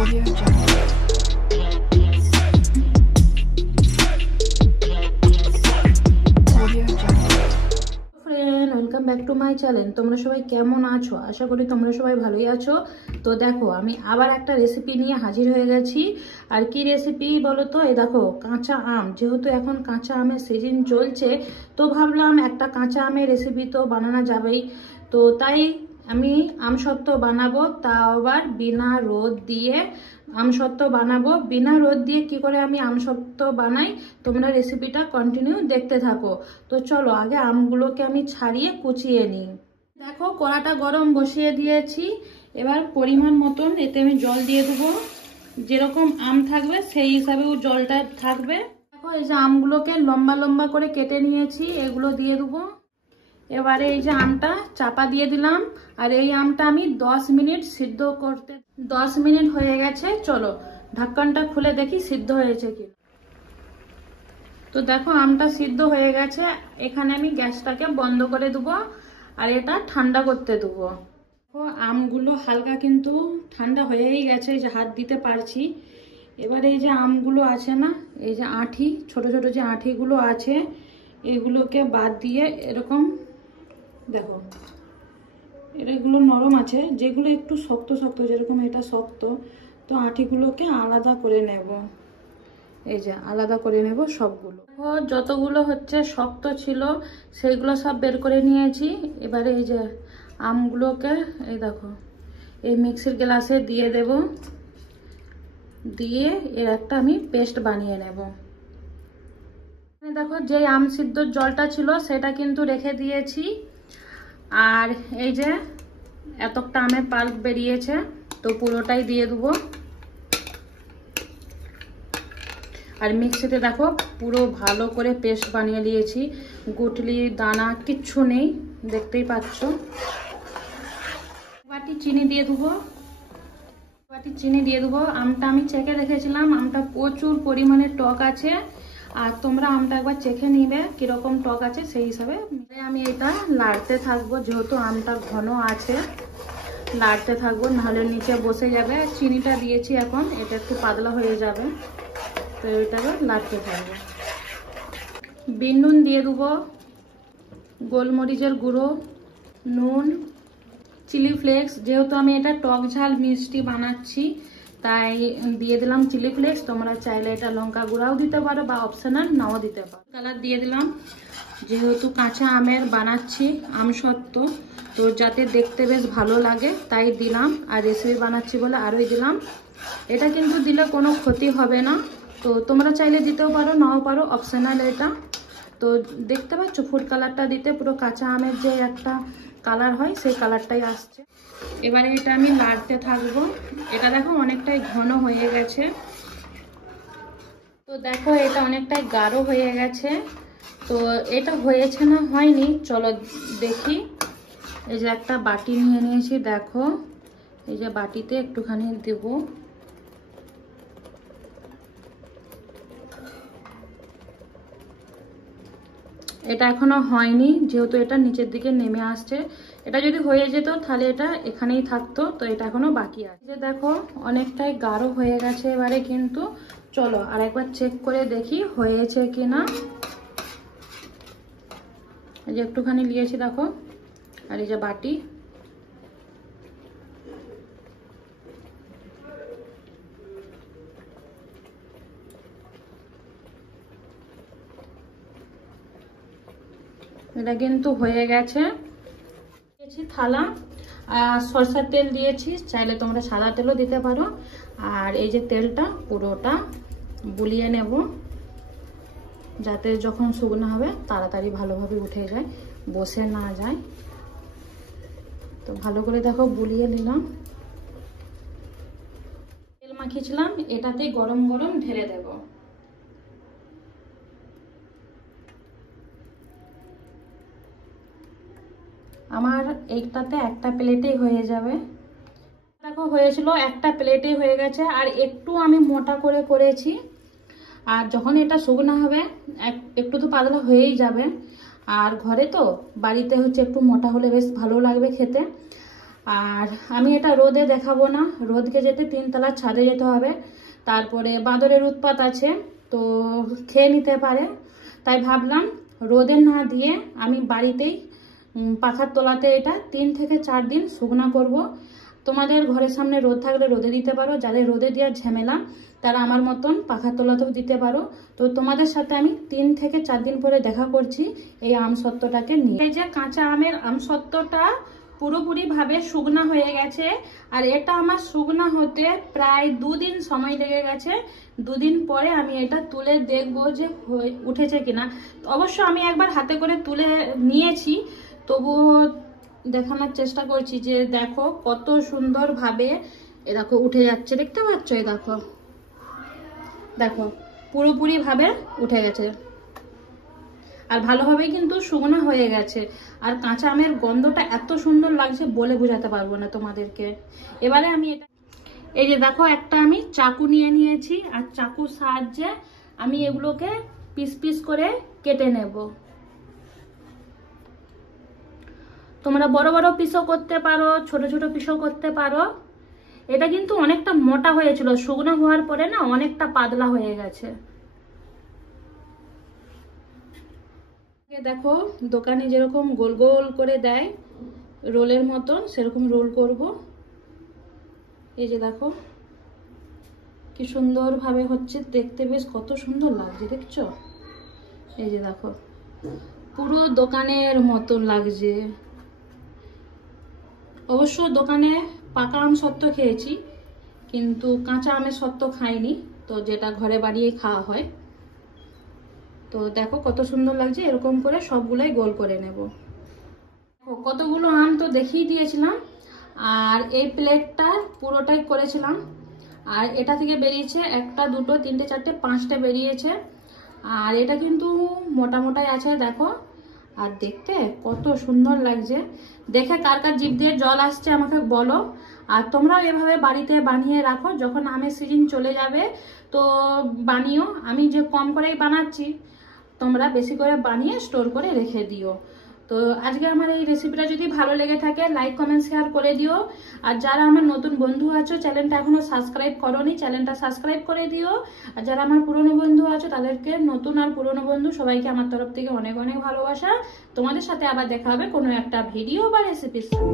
Audio Jungle. Audio Jungle. Friend, welcome back to my channel. তোমরা সবাই কেমন আছো? আশা করি তোমরা সবাই ভালোই আছো। তো দেখো, আমি আবার একটা রেসিপি নিয়ে হাজির হয়ে গেছি। আর কি রেসিপি বলো তো? এই দেখো, কাঁচা আম। যেহেতু এখন কাঁচা আমের সিজন চলছে, তো ভাবলাম একটা কাঁচা আমের রেসিপি তো বানানো যাবেই। তো তাই আমি আমসত্ত্ব বানাবো, তাও আবার বিনা রোদ দিয়ে আমসত্ত্ব বানাবো। বিনা রোদ দিয়ে কি করে আমি আমসত্ত্ব বানাই, তোমরা রেসিপিটা কন্টিনিউ দেখতে থাকো। তো চলো, আগে আমগুলোকে আমি ছাড়িয়ে কুচিয়ে নিই। দেখো, কড়াটা গরম বসিয়ে দিয়েছি। এবার পরিমাণ মতন এতে আমি জল দিয়ে দেবো। যেরকম আম থাকবে সেই হিসাবেও জলটা থাকবে। দেখো, এই যে আমগুলোকে লম্বা লম্বা করে কেটে নিয়েছি, এগুলো দিয়ে দেবো। এবারে এই যে আমটা চাপা দিয়ে দিলাম। আর এই আমটা আমি 10 মিনিট সিদ্ধ করতে, 10 মিনিট হয়ে গেছে। চলো ঢাকনটা খুলে দেখি সিদ্ধ হয়েছে কি। তো দেখো, আমটা সিদ্ধ হয়ে গেছে। এখানে আমি গ্যাসটাকে বন্ধ করে দেবো আর এটা ঠান্ডা করতে দেবো। দেখো, আমগুলো হালকা কিন্তু ঠান্ডা হয়েই গেছে, এই যে হাত দিতে পারছি। এবার এই যে আমগুলো আছে না, এই যে আঁঠি, ছোট ছোট যে আঁঠিগুলো আছে, এগুলোকে বাদ দিয়ে এরকম দেখো, এগুলো নরম আছে, যেগুলো একটু শক্ত শক্ত, যেরকম এটা শক্ত, তো আঁঠিগুলোকে আলাদা করে নেব। এই যে আলাদা করে নেব সবগুলো। যতগুলো হচ্ছে শক্ত ছিল সেইগুলো সব বের করে নিয়েছি। এবারে এই যে আমগুলোকে এই দেখো এই মিক্সির গ্লাসে দিয়ে দেব, দিয়ে এর একটা আমি পেস্ট বানিয়ে নেব। দেখো, যে আম সিদ্ধর জলটা ছিল সেটা কিন্তু রেখে দিয়েছি। আর এই যে এতটা আমের পাল্প বেরিয়েছে, তো পুরোটাই দিয়ে দেবো। আর মিক্সিতে দেখো পুরো ভালো করে পেস্ট বানিয়ে দিয়েছি, গুটলি দানা কিচ্ছু নেই, দেখতেই পাচ্ছ। বাটি চিনি দিয়ে দেবো, বাটি চিনি দিয়ে দেবো। আমটা আমি চেখে রেখেছিলাম, আমটা প্রচুর পরিমাণে টক আছে। আর তোমরা আমটা একবার চেখে নিবে কিরকম টক আছে, সেই হিসাবে আমি এটা লাড়তে থাকবো। যেহেতু আমটা ঘন আছে, লাড়তে থাকবো, নাহলে নিচে বসে যাবে। চিনিটা দিয়েছি এখন, এটা একটু পাতলা হয়ে যাবে, তো এটাকে লাড়তে থাকবো। বিন নুন দিয়ে দেবো, গোলমরিচের গুঁড়ো, নুন, চিলি ফ্লেক্স। যেহেতু আমি এটা টক ঝাল মিষ্টি বানাচ্ছি, তাই দিয়ে দিলাম চিলি ফ্লেক্স। তোমরা চাইলে এটা লঙ্কা গুঁড়াও দিতে পারো বা অপশনাল নাও দিতে পারো। কালার দিয়ে দিলাম, যেহেতু কাঁচা আমের বানাচ্ছি আমসত্ত্ব, তো যাতে দেখতে বেশ ভালো লাগে তাই দিলাম। আর রেসিপি বানাচ্ছি বলে আরোই দিলাম। এটা কিন্তু দিলে কোনো ক্ষতি হবে না, তো তোমরা চাইলে দিতেও পারো নাও পারো, অপশনাল এটা। তো দেখতে পাচ্ছ ফুড কালারটা দিতে পুরো কাঁচা আমের যে একটা কালার হয় সেই কালারটাই আসছে। এবারে এটা আমি লাড়তে থাকবো। এটা দেখো অনেকটাই ঘন হয়ে গেছে। তো দেখো, এটা অনেকটাই গাঢ় হয়ে গেছে। তো এটা হয়েছে না হয়নি, চলো দেখি। এই যে একটা বাটি নিয়ে নিয়েছি, দেখো এই যে বাটিতে একটুখানি দেব। এটা এখনো হয়নি, যেহেতু এটা নিচের দিকে নেমে আসছে। এটা যদি হয়ে যেত তাহলে এটা এখানেই থাকতো, তো এটা এখনো বাকি আছে। যে দেখো অনেকটাই গাঢ় হয়ে গেছে এবারে কিন্তু। চলো আর একবার চেক করে দেখি হয়েছে কিনা। এই যে একটুখানি নিয়েছি দেখো, আর এই যে বাটি। এটা কিন্তু হয়ে গেছে। দিয়েছি থালা, সরষের তেল দিয়েছি, চাইলে তোমরা সাদা তেলও দিতে পারো। আর এই যে তেলটা পুরোটা বুলিয়ে নেব, যাতে যখন শুকনো হবে তাড়াতাড়ি ভালোভাবে উঠে যায়, বসে না যায়। তো ভালো করে দেখো বুলিয়ে নিলাম। তেল মাখিয়েছিলাম, এটাতে গরম গরম ঢেলে দেব। আমার এইটাতে একটা প্লেটেই হয়ে যাবে। দেখো হয়েছিল, একটা প্লেটেই হয়ে গেছে। আর একটু আমি মোটা করে করেছি, আর যখন এটা শুকনো হবে একটু তো পাতলা হয়েই যাবে। আর ঘরে তো বাড়িতে হচ্ছে একটু মোটা হলে বেশ ভালো লাগবে খেতে। আর আমি এটা রোদে দেখাবো না, রোদকে যেতে 3 তলার ছাদে যেতে হবে, তারপরে বাঁদরের উৎপাত আছে, তো খেয়ে নিতে পারে। তাই ভাবলাম রোদে না দিয়ে আমি বাড়িতেই পাখার তলাতে এটা 3 থেকে 4 দিন শুকনা করব। তোমাদের ঘরের সামনে রোদ থাকলে রোদে দিতে পারো, যাদের রোদে দেওয়ার ঝামেলা তারা আমার মতন পাখার তলাতেও দিতে পারো। তো তোমাদের সাথে আমি 3 থেকে 4 দিন পরে দেখা করছি এই আমসত্ত্বটাকে নিয়ে। এই যে কাঁচা আমের আমসত্ত্বটা পুরোপুরি ভাবে শুকনা হয়ে গেছে, আর এটা আমার শুকনা হতে প্রায় 2 দিন সময় লেগে গেছে। 2 দিন পরে আমি এটা তুলে দেখবো যে উঠেছে কিনা। অবশ্য আমি একবার হাতে করে তুলে নিয়েছি, তবুও দেখানোর চেষ্টা করছি যে দেখো কত সুন্দর ভাবে এ দেখো উঠে যাচ্ছে, দেখতে পাচ্ছ? এই দেখো দেখো পুরোপুরি ভাবে উঠে গেছে, আর ভালোভাবেই কিন্তু শুকনো হয়ে গেছে। আর কাঁচা আমের গন্ধটা এত সুন্দর লাগছে বলে বোঝাতে পারবো না তোমাদেরকে। এবারে আমি এটা, এই যে দেখো একটা আমি চাকু নিয়ে নিয়েছি, আর চাকুর সাহায্যে আমি এগুলোকে পিস পিস করে কেটে নেব। তোমরা বড় বড় পিসও করতে পারো, ছোট ছোট পিসও করতে পারো। এটা কিন্তু অনেকটা মোটা হয়েছিল, শুকনো হওয়ার পরে না অনেকটা পাতলা হয়ে গেছে। দেখো দোকানে যেরকম গোল গোল করে দেয় রোলের মতন, সেরকম রোল করব। এই যে দেখো কি সুন্দর ভাবে হচ্ছে, দেখতে বেশ কত সুন্দর লাগছে, দেখছো? এই যে দেখো পুরো দোকানের মতন লাগছে। অবশ্য দোকানে পাকা আম সত্ত্ব খেয়েছি, কিন্তু কাঁচা আমের সত্ত্ব খাইনি, তো যেটা ঘরে বাড়িয়ে খাওয়া হয়। তো দেখো কত সুন্দর লাগছে, এরকম করে সবগুলোই গোল করে নেব। কতগুলো আম তো দেখিয়ে দিয়েছিলাম, আর এই প্লেটটা পুরোটাই করেছিলাম। আর এটা থেকে বেরিয়েছে 1টা 2টো 3টে 4টে 5টে বেরিয়েছে। আর এটা কিন্তু মোটা মোটাই আছে দেখো, আর দেখতে কত সুন্দর লাগছে। দেখে কার কার জিভ দিয়ে জল আসছে আমাকে বলো। আর তোমরাও এভাবে বাড়িতে বানিয়ে রাখো, যখন আমের সিজন চলে যাবে তো বানিও। আমি যে কম করেই বানাচ্ছি, তোমরা বেশি করে বানিয়ে স্টোর করে রেখে দিও। তো আজকে আমার এই রেসিপিটা যদি ভালো লেগে থাকে লাইক কমেন্ট শেয়ার করে দিও। আর যারা আমার নতুন বন্ধু আছো, চ্যানেলটা এখনো সাবস্ক্রাইব করোনি, চ্যানেলটা সাবস্ক্রাইব করে দিও। আর যারা আমার পুরনো বন্ধু আছো তাদেরকে, নতুন আর পুরনো বন্ধু সবাইকে আমার তরফ থেকে অনেক অনেক ভালোবাসা। তোমাদের সাথে আবার দেখা হবে কোনো একটা ভিডিও বা রেসিপির সাথে।